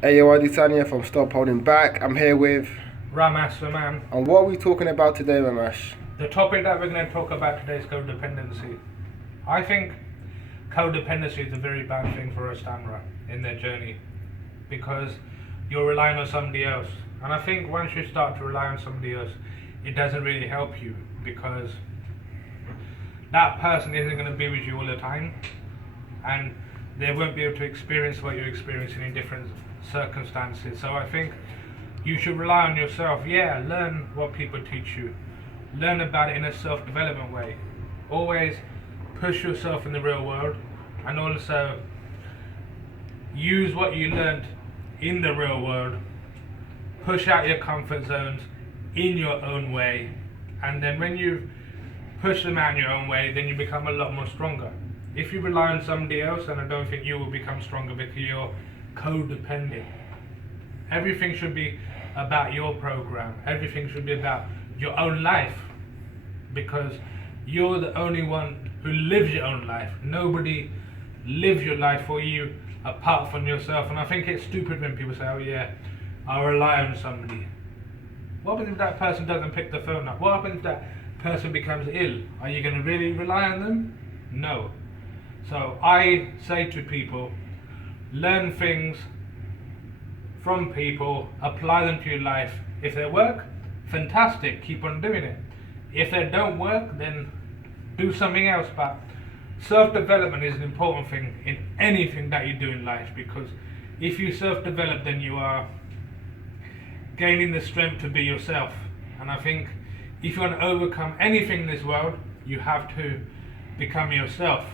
Hey yo, Aditanya from Stop Holding Back. I'm here with Ramesh, the man. And what are we talking about today, Ramesh? The topic that we're going to talk about today is codependency. I think codependency is a very bad thing for a stammerer in their journey because you're relying on somebody else. And I think once you start to rely on somebody else, it doesn't really help you because that person isn't going to be with you all the time and they won't be able to experience what you're experiencing in different circumstances. So I think you should rely on yourself. Yeah, learn what people teach you. Learn about it in a self-development way. Always push yourself in the real world and also use what you learned in the real world. Push out your comfort zones in your own way, and then when you push them out in your own way, then you become a lot more stronger. If you rely on somebody else, then I don't think you will become stronger because you're codependent. Everything should be about your program. Everything should be about your own life because you're the only one who lives your own life. Nobody lives your life for you apart from yourself. And I think it's stupid when people say, oh yeah, I rely on somebody. What happens if that person doesn't pick the phone up? What happens if that person becomes ill? Are you going to really rely on them? No. So I say to people, learn things from people, apply them to your life. If they work, fantastic, keep on doing it. If they don't work, then do something else. But self-development is an important thing in anything that you do in life, because if you self-develop, then you are gaining the strength to be yourself. And I think if you want to overcome anything in this world, you have to become yourself.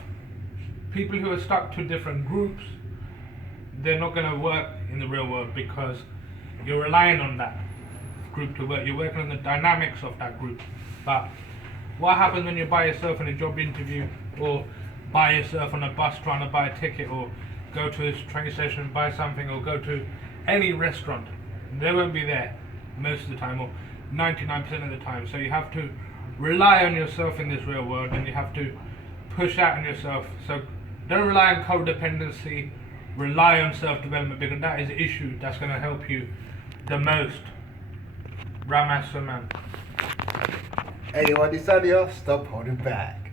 People who are stuck to different groups, they're not going to work in the real world because you're relying on that group to work. You're working on the dynamics of that group. But what happens when you're by yourself in a job interview, or by yourself on a bus trying to buy a ticket, or go to a train station and buy something, or go to any restaurant? They won't be there most of the time, or 99% of the time. So you have to rely on yourself in this real world, and you have to push out on yourself. So don't rely on codependency, rely on self-development, because that is the issue that's going to help you the most. Ramesh, man. Hey yo, Aditanya, Stop Holding Back.